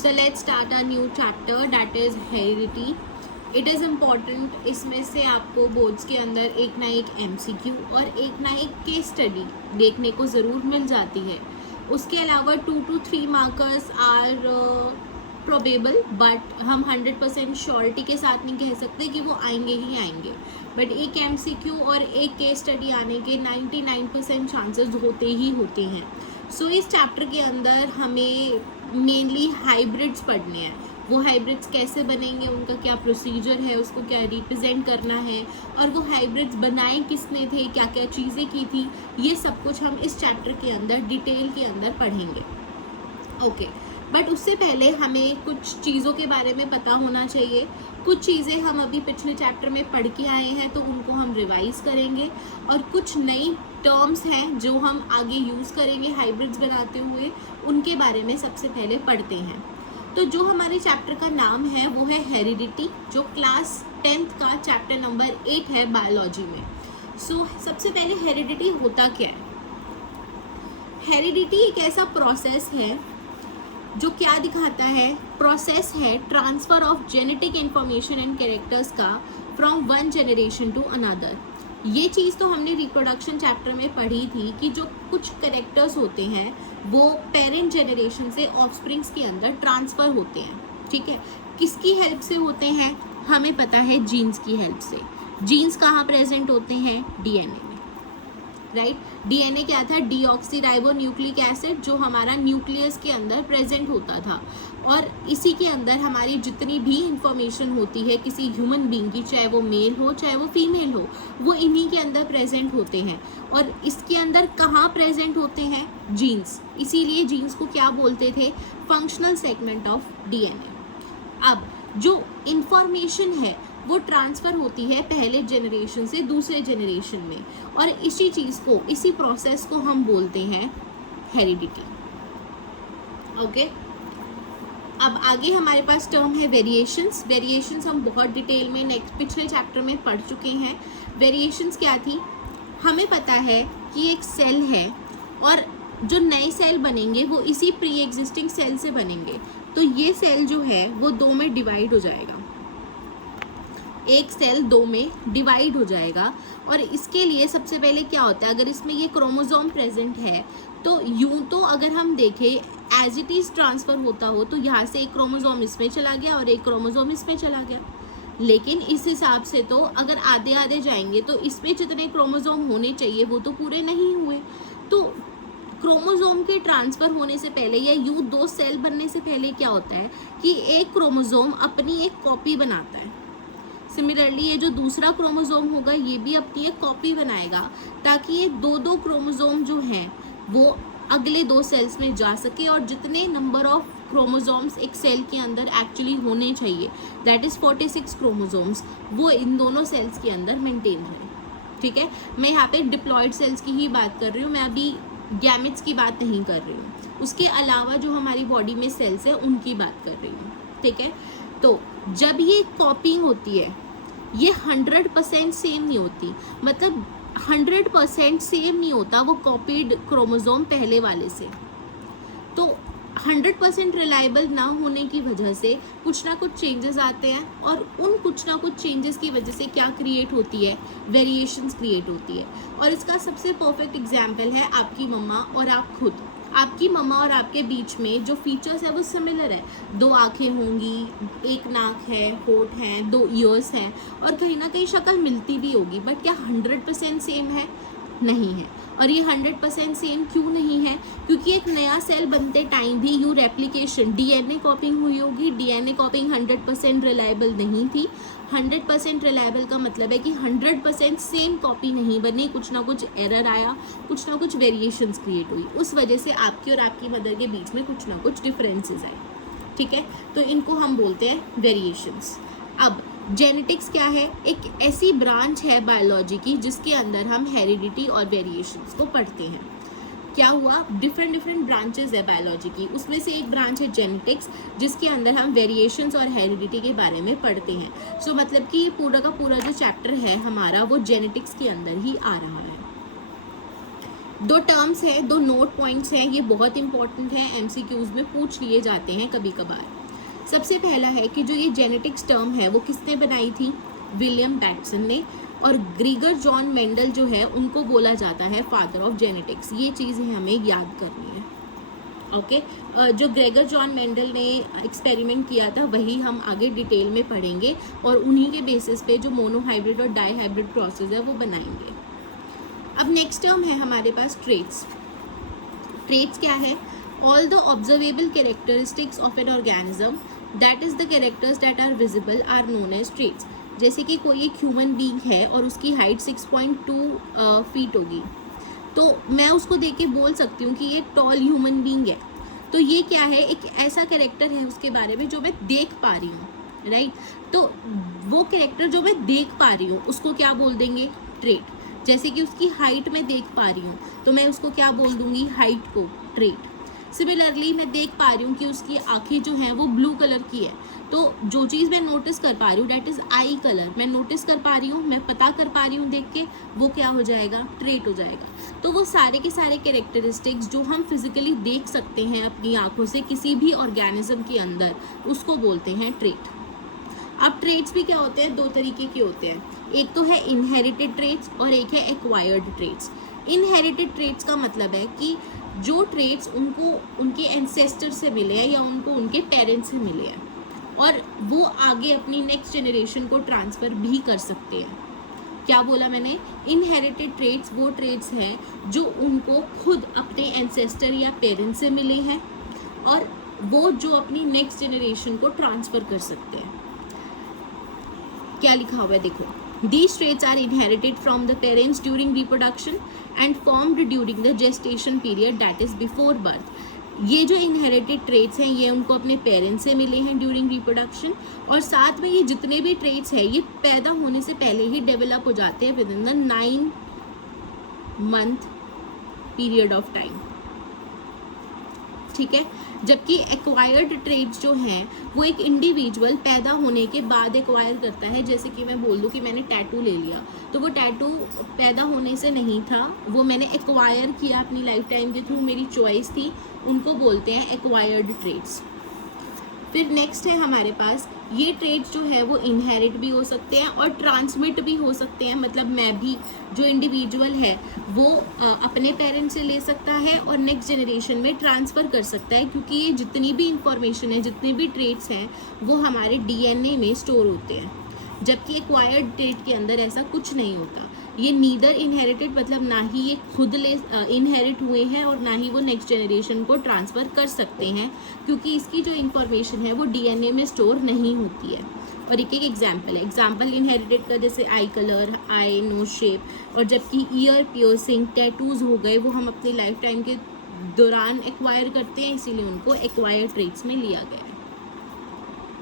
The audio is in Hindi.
So let's start a new chapter, that is heredity. It is important, इसमें से आपको बोर्ड्स के अंदर एक ना एक MCQ और एक ना एक केस स्टडी देखने को ज़रूर मिल जाती है. उसके अलावा 2 to 3 markers are probable, but हम 100% श्योरिटी के साथ नहीं कह सकते कि वो आएंगे ही आएंगे. बट एक MCQ और एक केस स्टडी आने के 99% चांसेस होते ही होते हैं. सो इस चैप्टर के अंदर हमें मेनली हाइब्रिड्स पढ़ने हैं. वो हाइब्रिड्स कैसे बनेंगे, उनका क्या प्रोसीजर है, उसको क्या रिप्रेजेंट करना है, और वो हाइब्रिड्स बनाए किसने थे, क्या क्या चीज़ें की थी, ये सब कुछ हम इस चैप्टर के अंदर डिटेल के अंदर पढ़ेंगे. ओके, बट उससे पहले हमें कुछ चीज़ों के बारे में पता होना चाहिए. कुछ चीज़ें हम अभी पिछले चैप्टर में पढ़ के आए हैं तो उनको हम रिवाइज करेंगे, और कुछ नई टर्म्स हैं जो हम आगे यूज़ करेंगे हाइब्रिड्स बनाते हुए, उनके बारे में सबसे पहले पढ़ते हैं. तो जो हमारे चैप्टर का नाम है वो है हेरिडिटी, जो क्लास 10th का चैप्टर नंबर 8 है बायोलॉजी में. सो सबसे पहले हेरिडिटी होता क्या है. हेरिडिटी एक ऐसा प्रोसेस है जो क्या दिखाता है, प्रोसेस है transfer of genetic information and characters का from one generation to another. ये चीज़ तो हमने रिप्रोडक्शन चैप्टर में पढ़ी थी कि जो कुछ कैरेक्टर्स होते हैं वो पेरेंट जनरेशन से ऑफस्प्रिंग्स के अंदर ट्रांसफ़र होते हैं. ठीक है, किसकी हेल्प से होते हैं, हमें पता है जीन्स की हेल्प से. जीन्स कहाँ प्रेजेंट होते हैं, डीएनए में. राइट, डीएनए क्या था, डीऑक्सीराइबो न्यूक्लिक एसिड, जो हमारा न्यूक्लियस के अंदर प्रेजेंट होता था, और इसी के अंदर हमारी जितनी भी इंफॉर्मेशन होती है किसी ह्यूमन बीइंग की, चाहे वो मेल हो चाहे वो फीमेल हो, वो इन्हीं के अंदर प्रेजेंट होते हैं. और इसके अंदर कहाँ प्रेजेंट होते हैं, जीन्स. इसीलिए जीन्स को क्या बोलते थे, फंक्शनल सेगमेंट ऑफ डीएनए. अब जो इंफॉर्मेशन है वो ट्रांसफ़र होती है पहले जनरेशन से दूसरे जनरेशन में, और इसी चीज़ को, इसी प्रोसेस को हम बोलते हैं हेरिडिटी. ओके, अब आगे हमारे पास टर्म है वेरिएशंस. वेरिएशंस हम बहुत डिटेल में नेक्स्ट पिछले चैप्टर में पढ़ चुके हैं. वेरिएशंस क्या थी, हमें पता है कि एक सेल है और जो नए सेल बनेंगे वो इसी प्री एग्जिस्टिंग सेल से बनेंगे. तो ये सेल जो है वो 2 में डिवाइड हो जाएगा. एक सेल 2 में डिवाइड हो जाएगा, और इसके लिए सबसे पहले क्या होता है, अगर इसमें ये क्रोमोसोम प्रेजेंट है तो यूं तो अगर हम देखें एज इट इज़ ट्रांसफ़र होता हो तो यहाँ से एक क्रोमोसोम इसमें चला गया और एक क्रोमोसोम इसमें चला गया. लेकिन इस हिसाब से तो अगर आधे आधे जाएंगे तो इसमें जितने क्रोमोसोम होने चाहिए वो तो पूरे नहीं हुए. तो क्रोमोसोम के ट्रांसफ़र होने से पहले या यूं 2 सेल बनने से पहले क्या होता है कि एक क्रोमोसोम अपनी एक कॉपी बनाता है. सिमिलरली ये जो दूसरा क्रोमोसोम होगा ये भी अपनी एक कॉपी बनाएगा, ताकि ये 2 क्रोमोसोम जो हैं वो अगले 2 सेल्स में जा सके, और जितने नंबर ऑफ क्रोमोसोम्स एक सेल के अंदर एक्चुअली होने चाहिए, दैट इज़ 46 क्रोमोसोम्स, वो इन दोनों सेल्स के अंदर मेंटेन रहे. ठीक है, मैं यहाँ पे डिप्लॉयड सेल्स की ही बात कर रही हूँ, मैं अभी गैमेट्स की बात नहीं कर रही हूँ. उसके अलावा जो हमारी बॉडी में सेल्स है उनकी बात कर रही हूँ. ठीक है, तो जब ये कॉपिंग होती है ये 100% सेम नहीं होती, मतलब 100% सेम नहीं होता वो कॉपीड क्रोमोसोम पहले वाले से. तो 100% रिलायबल ना होने की वजह से कुछ ना कुछ चेंजेस आते हैं, और उन कुछ ना कुछ चेंजेस की वजह से क्या क्रिएट होती है, वेरिएशंस क्रिएट होती है. और इसका सबसे परफेक्ट एग्जांपल है आपकी मम्मा और आप खुद. आपकी मम्मा और आपके बीच में जो फीचर्स है वो सिमिलर है. 2 आँखें होंगी, एक नाक है, होंठ हैं, 2 ईयर्स हैं, और कहीं ना कहीं शक्ल मिलती भी होगी, बट क्या 100% सेम है, नहीं है. और ये 100% सेम क्यों नहीं है, क्योंकि एक नया सेल बनते टाइम भी यू रेप्लिकेशन डीएनए कॉपिंग हुई होगी. डीएनए कॉपिंग 100% रिलायबल नहीं थी. 100% रिलायबल का मतलब है कि 100% सेम कॉपी नहीं बनी, कुछ ना कुछ एरर आया, कुछ ना कुछ वेरिएशंस क्रिएट हुई, उस वजह से आपकी और आपकी मदर के बीच में कुछ ना कुछ डिफरेंसेस आए. ठीक है, तो इनको हम बोलते हैं वेरिएशंस. अब जेनेटिक्स क्या है, एक ऐसी ब्रांच है बायोलॉजी की जिसके अंदर हम हेरिडिटी और वेरिएशंस को पढ़ते हैं. क्या हुआ, डिफरेंट ब्रांचेस है बायोलॉजी की, उसमें से एक ब्रांच है जेनेटिक्स, जिसके अंदर हम वेरिएशंस और हेरिडिटी के बारे में पढ़ते हैं. सो मतलब कि पूरा का पूरा जो चैप्टर है हमारा वो जेनेटिक्स के अंदर ही आ रहा है. दो टर्म्स है, दो नोट पॉइंट्स हैं, ये बहुत इंपॉर्टेंट है, एमसीक्यूज में पूछ लिए जाते हैं कभी कभार। सबसे पहला है कि जो ये जेनेटिक्स टर्म है वो किसने बनाई थी, विलियम बैटसन ने, और ग्रीगर जॉन मेंडल जो है उनको बोला जाता है फादर ऑफ जेनेटिक्स। ये चीज़ें हमें याद करनी है। ओके जो ग्रेगर जॉन मेंडल ने एक्सपेरिमेंट किया था वही हम आगे डिटेल में पढ़ेंगे और उन्हीं के बेसिस पे जो मोनोहाइब्रिड और डाईहाइब्रिड प्रोसेस है वो बनाएंगे। अब नेक्स्ट टर्म है हमारे पास ट्रेट्स। ट्रेट्स क्या है, all the observable characteristics of an organism that is the characters that are visible are known as traits. जैसे कि कोई एक ह्यूमन बीइंग है और उसकी हाइट 6.2 फीट होगी, तो मैं उसको देख के बोल सकती हूँ कि ये टॉल ह्यूमन बीइंग है। तो ये क्या है, एक ऐसा कैरेक्टर है उसके बारे में जो मैं देख पा रही हूँ, राइट। तो वो कैरेक्टर जो मैं देख पा रही हूँ उसको क्या बोल देंगे, ट्रेट। जैसे कि उसकी हाइट मैं देख पा रही हूँ तो मैं उसको क्या बोल दूंगी, हाइट को ट्रेट। सिमिलरली मैं देख पा रही हूँ कि उसकी आँखें जो हैं वो ब्लू कलर की है, तो जो चीज़ मैं नोटिस कर पा रही हूँ डैट इज़ आई कलर, मैं नोटिस कर पा रही हूँ, मैं पता कर पा रही हूँ देख के, वो क्या हो जाएगा, ट्रेट हो जाएगा। तो वो सारे के सारे कैरेक्टरिस्टिक्स जो हम फिजिकली देख सकते हैं अपनी आँखों से किसी भी ऑर्गेनिज्म के अंदर, उसको बोलते हैं ट्रेट। अब ट्रेट्स भी क्या होते हैं, दो तरीके के होते हैं, एक तो है इनहेरिटेड ट्रेट्स और एक है एक्वायर्ड ट्रेट्स। इनहेरिटेड ट्रेट्स का मतलब है कि जो ट्रेट्स उनको उनके एंसेस्टर से मिले हैं या उनको उनके पेरेंट्स से मिले हैं और वो आगे अपनी नेक्स्ट जनरेशन को ट्रांसफ़र भी कर सकते हैं। क्या बोला मैंने, इनहेरिटेड ट्रेट्स वो ट्रेट्स हैं जो उनको खुद अपने एंसेस्टर या पेरेंट्स से मिले हैं और वो जो अपनी नेक्स्ट जनरेशन को ट्रांसफ़र कर सकते हैं। क्या लिखा हुआ है देखो, these traits are inherited from the parents during reproduction and formed during the gestation period that is before birth। ये जो इनहेरिटेड ट्रेट्स हैं ये उनको अपने पेरेंट्स से मिले हैं ड्यूरिंग रिप्रोडक्शन, और साथ में ये जितने भी ट्रेट्स हैं ये पैदा होने से पहले ही डेवलप हो जाते हैं with in the 9 month period of time, ठीक है। जबकि एक्वायर्ड ट्रेट्स जो हैं वो एक इंडिविजुअल पैदा होने के बाद एक्वायर करता है। जैसे कि मैं बोल दूँ कि मैंने टैटू ले लिया, तो वो टैटू पैदा होने से नहीं था, वो मैंने एक्वायर किया अपनी लाइफ टाइम के थ्रू, मेरी चॉइस थी, उनको बोलते हैं एक्वायर्ड ट्रेट्स। फिर नेक्स्ट है हमारे पास, ये ट्रेट्स जो है वो इनहेरिट भी हो सकते हैं और ट्रांसमिट भी हो सकते हैं। मतलब मैं भी, जो इंडिविजुअल है वो अपने पेरेंट्स से ले सकता है और नेक्स्ट जनरेशन में ट्रांसफ़र कर सकता है, क्योंकि ये जितनी भी इंफॉर्मेशन है, जितने भी ट्रेट्स हैं वो हमारे डीएनए में स्टोर होते हैं। जबकि एक्वायर्ड ट्रेट के अंदर ऐसा कुछ नहीं होता, ये नीदर इनहेरिटेड, मतलब ना ही ये खुद इनहेरिट हुए हैं और ना ही वो नेक्स्ट जनरेशन को ट्रांसफ़र कर सकते हैं, क्योंकि इसकी जो इंफॉर्मेशन है वो डीएनए में स्टोर नहीं होती है। और एक एग्जाम्पल है, एग्जाम्पल इनहेरिटेड का जैसे आई कलर, आई नोज शेप, और जबकि ईयर पियर्सिंग, टैटूज़ हो गए, वो हम अपनी लाइफ टाइम के दौरान एक्वायर करते हैं, इसीलिए उनको एक्वायर ट्रेट्स में लिया गया है।